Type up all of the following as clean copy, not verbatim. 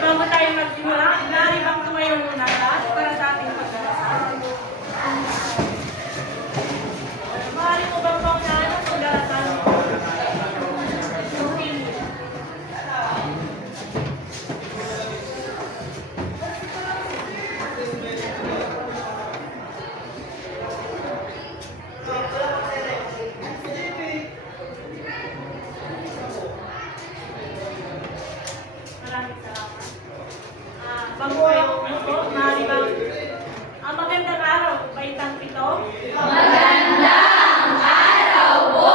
Bago tayo magsimula, maaari bang tumayo muna para sa ating pagdarasal? Maaari mo bang paunahan ang pagdarasal? Maraming salamat. Bago kayo pumunto, maaari bang ang magandang araw, baitang pito? Magandang araw po,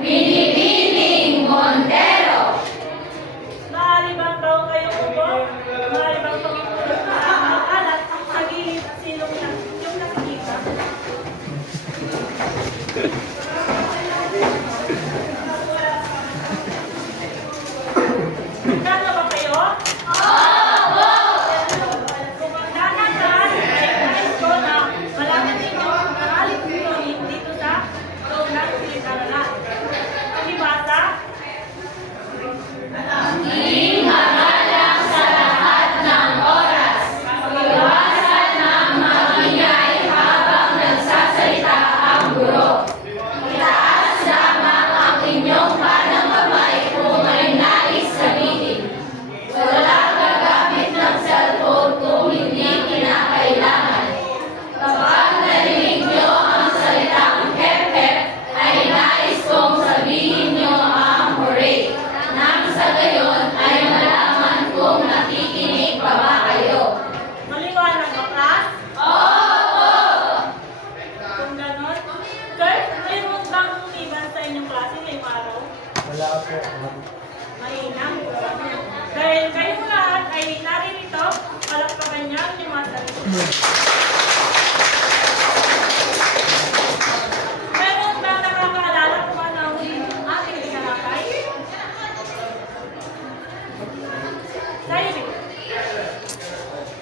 Binibining Montero. Maaari bang bago kayo upo? Maaari bang pag-ipulot na ang alat sa gilid at silong yung nakikita? Magkano ba kayo? Opo! Kung magdadasal, ay nais ko na malaman ninyo ang maraming tuloyin dito sa Taunang Silid-Aralan. Palibasa, Maging magalang sa lahat ng oras. Iwasan ng magingay habang nagsasalita ang guro. Itaas lamang ang inyong kanang kamay kung may nais sabihin. Wala gagamit ng cellphone kung hindi kinakailangan. Kapag narinig nyo ang salitang hep-hep, ay nais kong sabihin nyo ang hooray. Nang sa gayon ay malaman kung nakikinig pa ba kayo. maliwanag ba, class? Opo! Kung ganon, sir, mayroon bang umiban sa inyong klase ngayong araw? Wala po. Mainam. Dahil kayong lahat ay naririto, palakpakan niyo ang inyong mga sarili. Meron bang nakakaalala kung ano ang ating tinalakay? Sayo,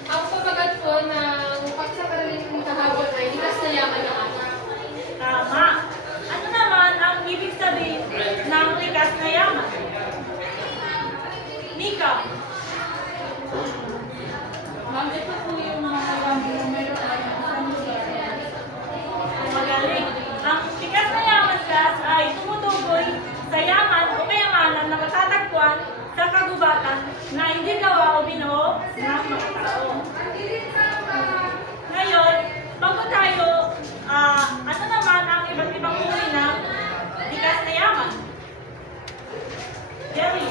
Ang pamagat po ng pagsasarili ng kahapon ay likas na yaman ng anak. tama. Ano naman ang ibig sabihin ng likas na yaman? Nika, Ma'am, ito po yung mga lambo meron ay magaling. Ang likas na yaman, class, ay tumutukoy sa yaman o kayamanan na matatagpuan sa kagubatan na hindi gawa o binuo ng mga tao. Ngayon, bago tayo, ano naman ang iba't ibang uri ng likas na yaman? Jerry,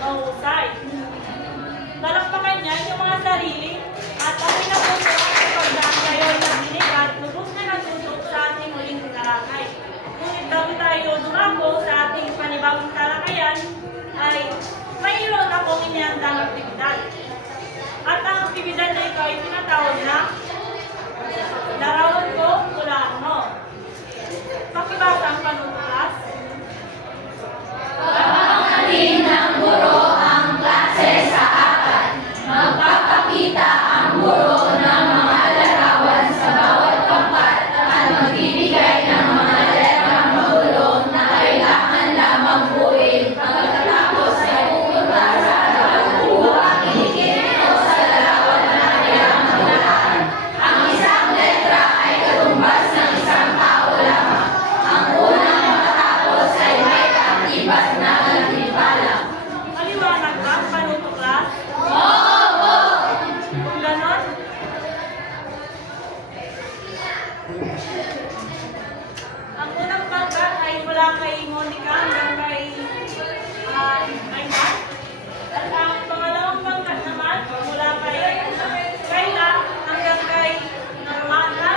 mahusay. Palakpakan niya yung mga sarili at ang pinapuso ang pagdaan kayo ay nakinig at lubos na natutok sa ating huling talakay. Ngunit bago tayo dumako sa ating panibagong talakayan, ay mayroon akong inihandang aktibidad. At ang aktibidad na ito ay tinatawag na larawan ko hulaan mo. Pakibasa ang panutulas. Pamamahalin ng guro ang klase sa apat. Magpapakita ang guro ng mga larawan sa bawat pangkat at magbibigay ng mga letrang magulo na kailangan lamang buuin. Pagkatapos ay pupunta sa harapan upang inikit ito sa larawan na kailangan hulaan. Ang isang letra ay katumbas ng isang tao lamang. Ang unang matapos ay may kaakibat na gantimpala. Maliwanag ba ang panutulas? Opo! Kung ganon, ang unang pangkat ay mula kay Monica hanggang kay Ayman. At ang pangalawang pangkat naman mula kay Kayla hanggang kay Narmana.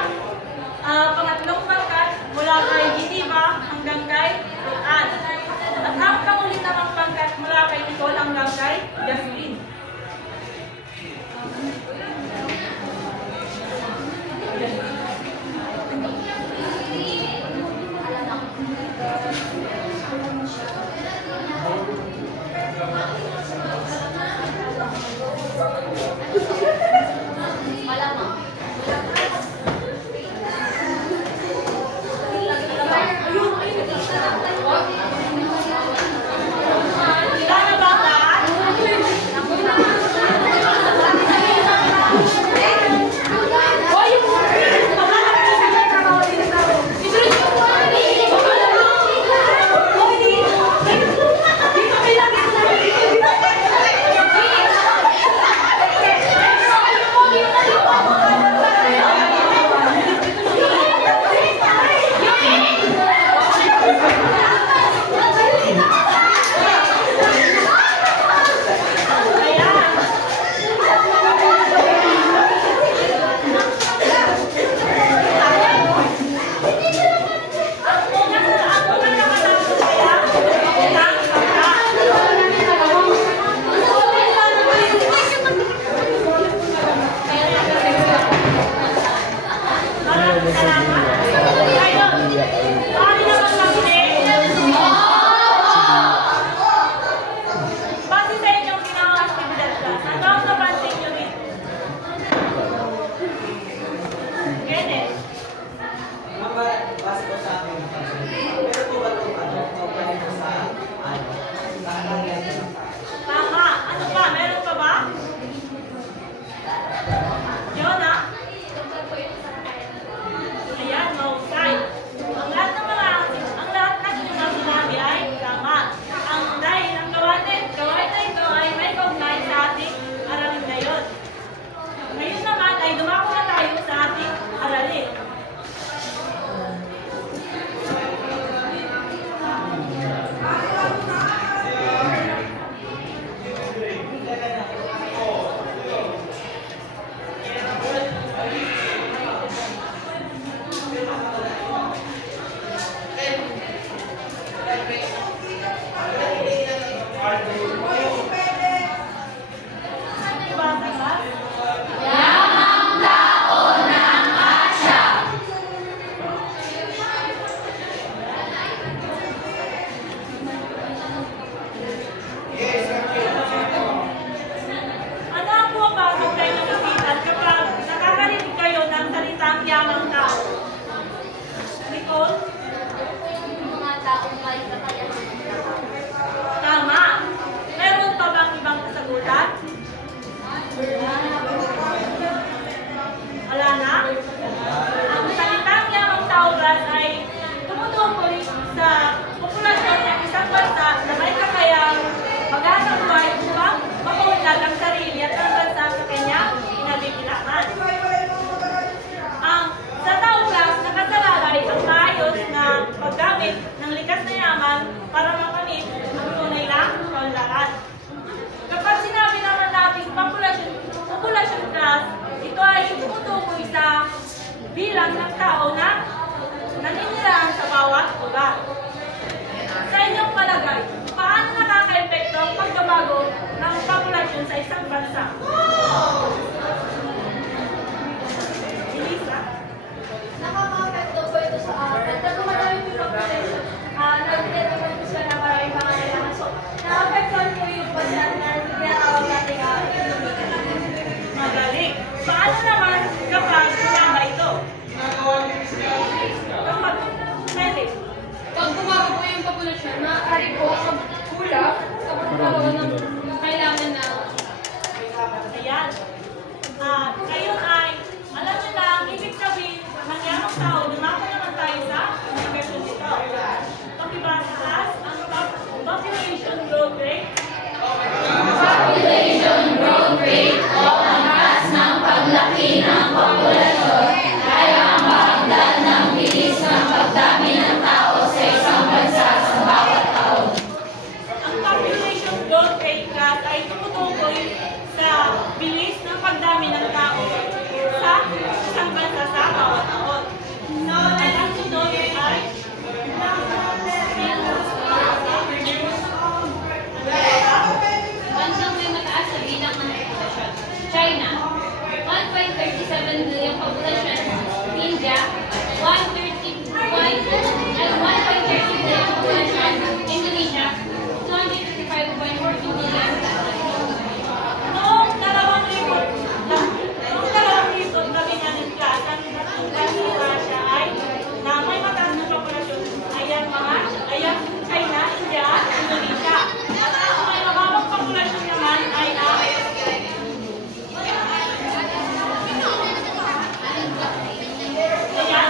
Pangatlong pangkat mula kay Gitiba hanggang kay Ruan. At ang pangulit namang pangkat mula kay Nicole hanggang kay Jasmine. paraan para makamit ang tunay na kaunlaran. Kapag sinabi naman natin population class, ito ay tumutukoy sa bilang ng tao na naninirahan sa bawat lugar. Sa inyong palagay, paano nakaka-epekto ang pagbabago ng populasyon sa isang bansa? Elisa? Nakaka-apekto po ito sa akin. Kung marami po yung population, nag-determine po sila na maraming pangangailangan. So, na-apektuhan po yung banyan na tinatawag natin economic. Magaling. Paano naman kapag sinama ito? Kapag Pag bumago po yung populasyon, maaari po magkulang sa pagkakaroon ng kailangan na ayan. Ngayon ay, alam nyo na, ang ibig sabihin, manyamang tao, dumako naman tayo sa version dito. Pakibasa class, ang population growth rate. Population growth rate o ang taas ng paglaki ng populasyon ay ang bahagdan ng bilis ng pagdami ng tao sa isang bansa sa bawat taon. Ang population growth rate class ay tumutukoy sa bilis ng pagdami ng tao sa isang bansa sa bawat taon. At ang sunod ay Bansang may mataas sa bilang ng populasyon. China, 1.37 billion populasyon. India, 1.30 billion populasyon. Indonesia, 255.42 billion. noong 2016 class, ang bansa Russia ay na may mataas na populasyon ay ang China, India, at Indonesia. At ang may mababang populasyon naman ay ang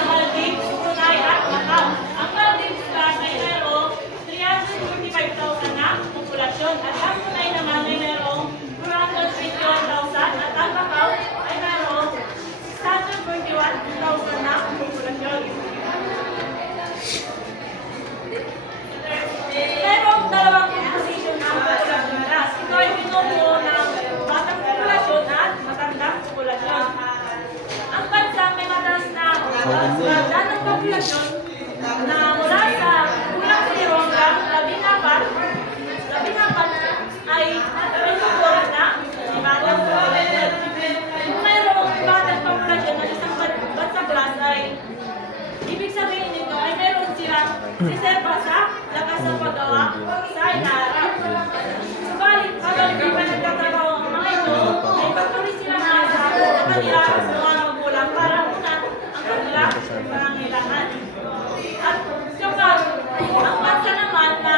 Maldives, Brunei at Macau. Ang Maldives class ay mayroong 345,000 na populasyon at ang Brunei naman ay mayroong 221,000 at ang Macau ay mayroong 641,000 na populasyon. Mayroong dalawang composition ng populasyon class. Ito ay binubuo ng batang populasyon at matandang populasyon. Ang bansa may mataas na bahagdan ng populasyon na mula sa kulang 0 hanggang 14 ay may sukuran na batang populasyon. Kung mayroong batang populasyon ng isang bansa class ay ibig sabihin nito ay meron silang reserba sa lakas ng paggawa sa inaarap. Subalit, habang di pa nagtatrabaho ang mga ito, ay patuloy silang nasa sa kanila sa mga magulang para unan ang kanilang pangangailangan. At kapag ang bansa naman na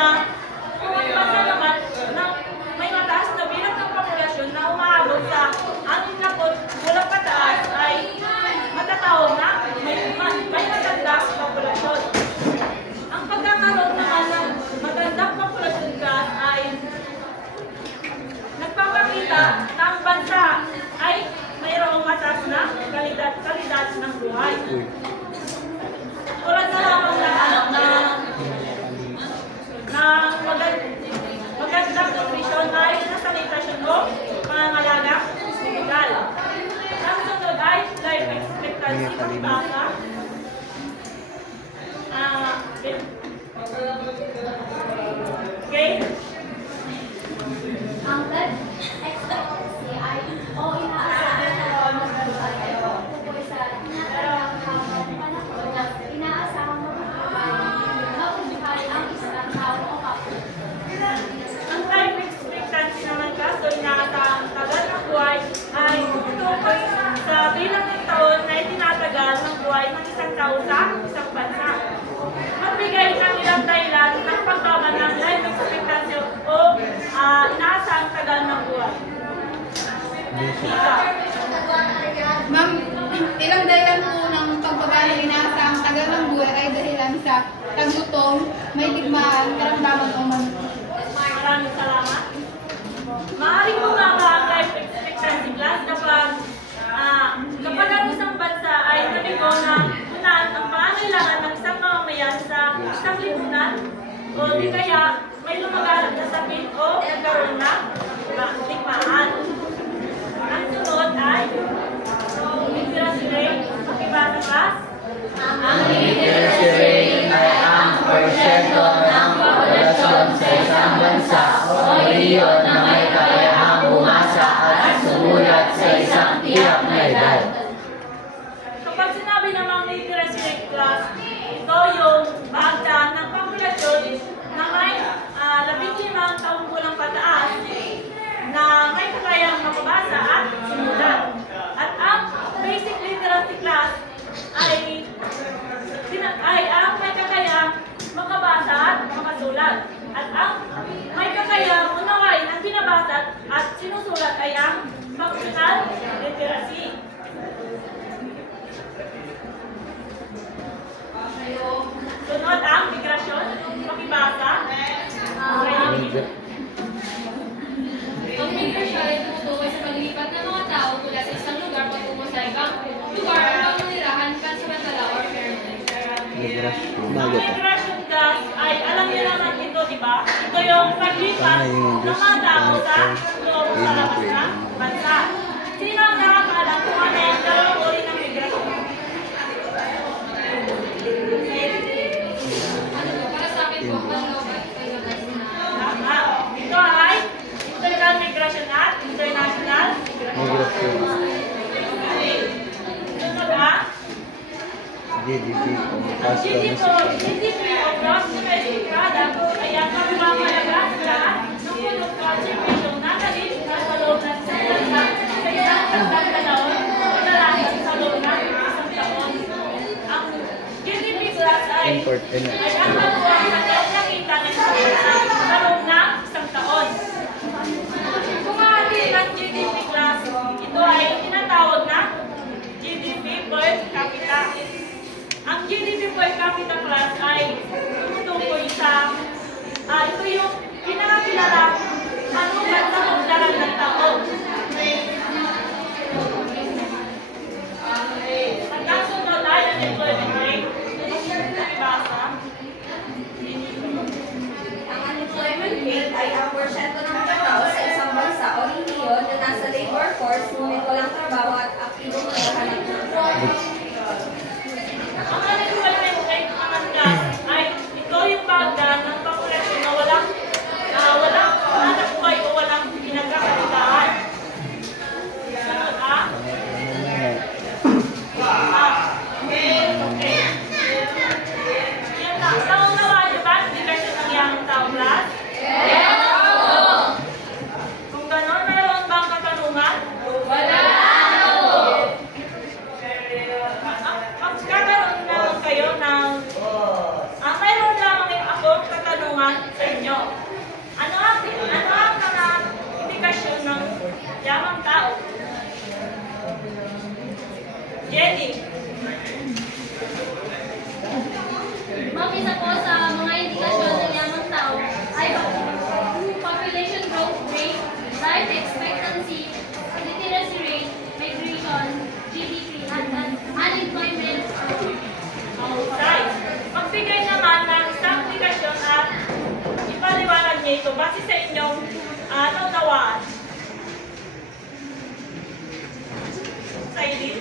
may mataas na bilang ng populasyon na umaabot sa 6 walang pataas ay matatawag na may matandang populasyon. Ang pagkakaroon naman ng matandang populasyon class ay nagpapakita na ang bansa ay mayroong mataas na kalidad ng buhay. Tulad na lamang magandang nutrisyon ay na sanitasyon o pangangalagang medikal. Ang sunod ay life expectancy ng tasa. Okay? Ang life expectancy ay o inaasahan na buhay ay tukoy sa tinatayang habang panahon na inaasahang mabubuhay ang isang tao o kapwa. Ang life expectancy naman kaso inaasahang tagal ng buhay ay tukoy sa bilang ng taon na itinatagal ng buhay ng isang tao sa isang bansa. Magbigay ng ilang dahilan ng pagbaba ng life expectancy o inaasahang tagal ng buhay. Ika. Ma'am, ilang dahilan po ng pagbaba ng inaasahang tagal ng buhay ay dahilan sa tagutom, may digmaan, karamdaman o Maraming salamat. Maaari po nga ba ang life expectancy class kapag ang isang bansa ay nabigo na unan ang pangangailangan ng isang mamamayan sa isang lipunan? o di kaya may lumagalat na sakit o nagkaroon ng digmaan. Ang sunod ay literacy rate. Pakibasa class. Ang literacy rate ay ang porsyento ng populasyon sa isang bansa o rehiyon na may kakayahang bumasa at sumulat sa isang tiyak na edad. Kapag sinabi namang literacy rate class, ito yung bahagdan ng populasyon na may 15 taong gulang pataas na may kakayahang makabasa at sumulat. At ang basic literacy class ay ang may kakayahang makabasa at makasulat. At ang may kakayahang unawain ang binabasa at sinusulat ay ang functional literacy. Sunod ang migrasyon, pakibasa. Ang migrasyon ay tumutukoy sa paglipat ng mga tao mula sa isang lugar patungo sa ibang lugar upang manirahan pansamantala or permanent. Ang migration class ay alam niyo naman ito, di ba? Ito yung paglipat ng mga tao sa loob sa labas ng bansa. Sino ang nakakaalam kung ano yung dalawang uri ng migrasyon? Ano po, para sa akin po, ang local ay labas na. Tama. Ito ay internal migration at international migration. Sunod ang GDP o gross domestic product ay ang pagmamahalaga sa ng product contribution na nalit sa loob ng isang bansa sa isang tagdag na taon o dalasan sa loob ng isang taon. Ang GDP plus ay ang pagbuwang na nakita ng isang bansa sa loob ng isang taon. Kung maatin ang GDP plus, ito ay tinatawag na GDP per capita. Ang GDP per capita class ay tumutukoy sa ito yung pinakakilala panukat sa pagdaran ng taon. Ang kasunod ay unemployment rate. Nakibasa. Ang unemployment rate ay ang porsyento ng mga tao sa isang bansa o rehiyon na nasa labor force ngunit walang trabaho at aktibong naghahanap ng trabaho. Ang unemployment rate naman class ay ito yung bahagdan ng populasyon na walang hanap buhay o walang pinagkakalitaan. Sunod ang yan lang. Naunawaan niyo ba ang indikasyon ng iyang tao class? Kung gano'n, mayroon bang katanungan? Magkakaroon naman kayo ng mayroon lamang akong katanungan sa inyo. Ano ang mga indikasyon ng yamang tao? Jenny. Ma'am, isa po sa mga indikasyon ng yamang tao ay population growth rate, life expectancy, literacy rate, migration, GDP, at unemployment. Mahusay. Magbigay naman ng isang indikasyon at ipaliwanag niyo ito base sa inyong naunawaan. Sailin.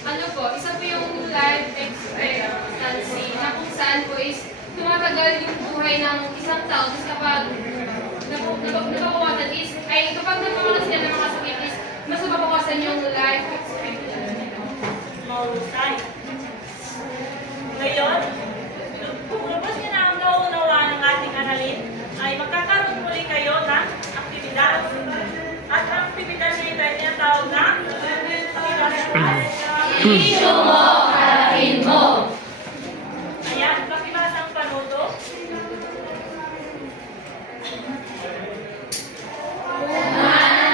Ano po, isa po yung life expectancy na kung saan po is tumatagal yung buhay ng isang tao. Tapos kapag nababawasan is, ay kapag nagpapakalas sila ng mga sakit is, mas nababawasan yung life expectancy. Mahusay. Ngayon, kung lubos niyo na ang nauunawaan ng ating aralin, ay magkakaroon muli kayo ng aktibidad. At ang aktibidad na ito ay tinatawag na Issue mo, harapin mo. Ayan, pakibasa ang panuto.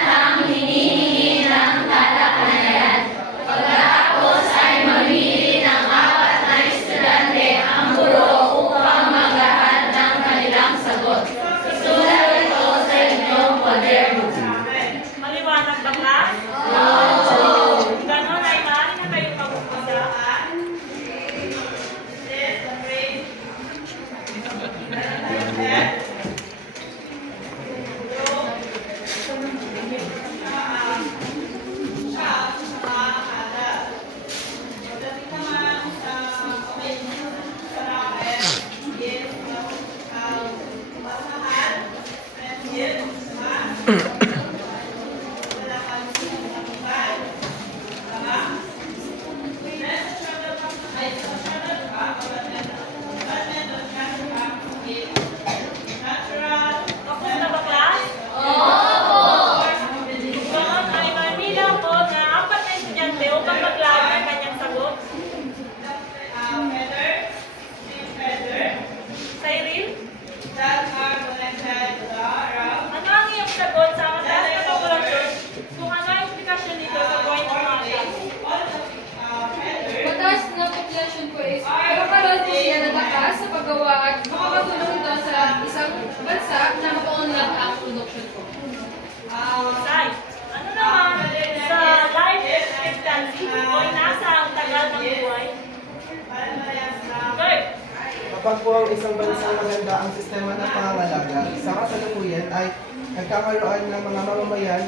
Ang hinihingi ng tatakanayan. Pagkatapos ay mamili ng 4 na estudyante ang guro upang maglahat ng kanilang sagot. Isulat ito sa inyong kwaderno. Maliwanag ba, class? Ganon ay maaari na kayong mag-umpisa. upang po ang isang bansang maganda ang sistema ng pangangalaga. Sa kasalukuyan ay nagkakaroon ng mga mamamayan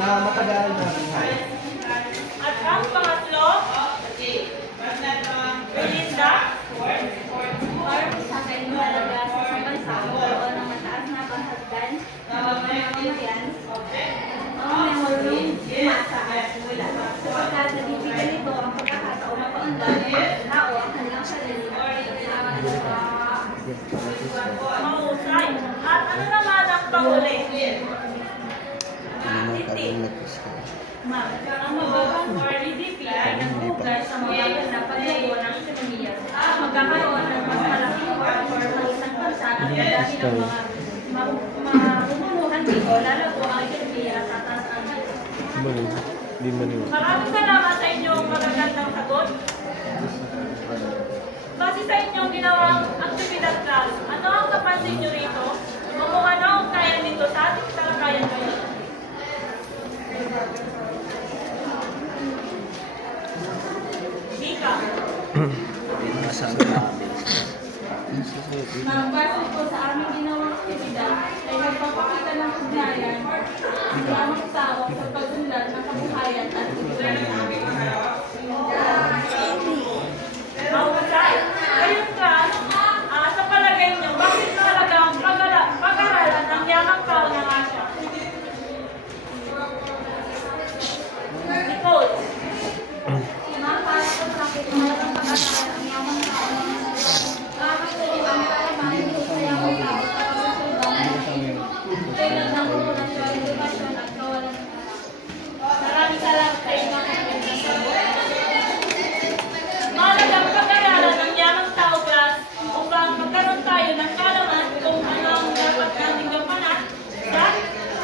na matagal na buhay. At ang pangatlo, Belinda. Sa akin mahalaga sa isang bansa magkaroon ng mataas na panghagdan ng mga mamamayan ang memorong masa at simula. Sapagkat nabibigyan nito ang pagkakataon na paundan ng tao ang kanilang sarili Mahusay. At ano naman ang panguli? Ma'am, ang mababang or GDP ay nagbubuklay sa mabagal na paglago ng ekonomiya at magkakaroon ng mas malaking workforce ng isang bansa at madami ng mga mamumuhan dito, lalo po ang ekonomiya at tataas ang Maraming salamat sa inyong magagandang sagot. Base sa inyong ginawang aktibidad class, ano ang napansin nyo rito? O kung ano ang kaya nito sa ating talakayan ngayon? Dika. Ma'am, base po sa aming ginawang aktibidad ay nagpapakita ng ugnayan ng mga tao sa pag-unlad ng kabuhayan at Mahusay. Ngayon class, sa palagay nyo, bakit mahalaga ang pag-aralan ng yamang tao ng Asya? Nicole. Ma'am, para po sa akin, mahalagang pag-aralan ang yamang tao ng nakakatulong ang kalaman dito sa yamang tao para sa sulban tulad ng populasyon, edukasyon at kawalan. Maraming salamat sa inyong magagandang sagot. Mahalagang pag-aralan ng yamang tao class upang magkaroon tayo ng kaalaman kung ano ang dapat nating gampanan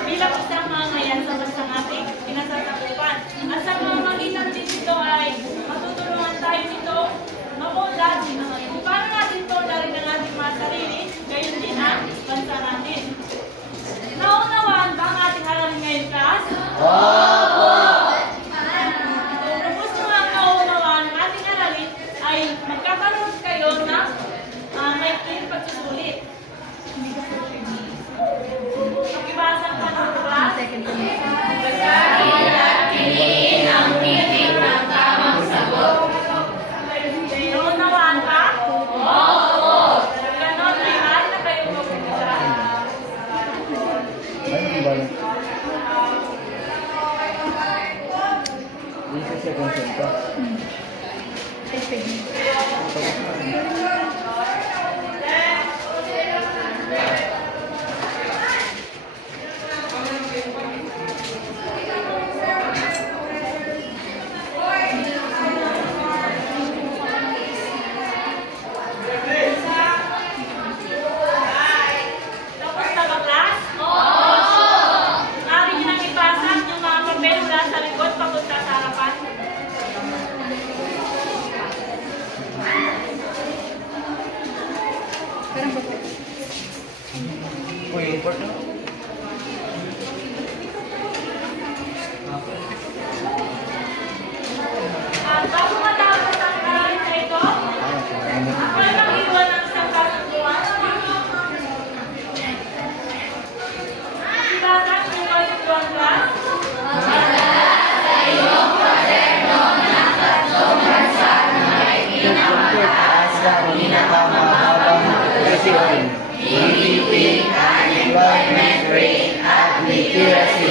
bilang isang mamamayan sa bansang ating pinasasakupan. At sa pamamagitan din ito ay matutulungan tayo nito mapunlad kung paano natin punlarin ang ating mga sarili, gayon din ang bansa natin. Naunawaan ba ang ating alamin ngayon, class? Kung gusto nga naunawaan ang ating aralin, ay magkakaroon kayo ng maikling pagsusulit. Pakibasa pa ng class. Naunawaan ba? Ganon, may mahal na kayo magbisa. Tapos na ba, class? Maaari nyo nang ipasa yung mga papel mula sa likod papunta sa harapan. At bago matapos ang aralin na ito, ako ay mag-iwan ng isang kasunduan. Ibasa ang kasunduan, class. GDP, unemployment rate, at literacy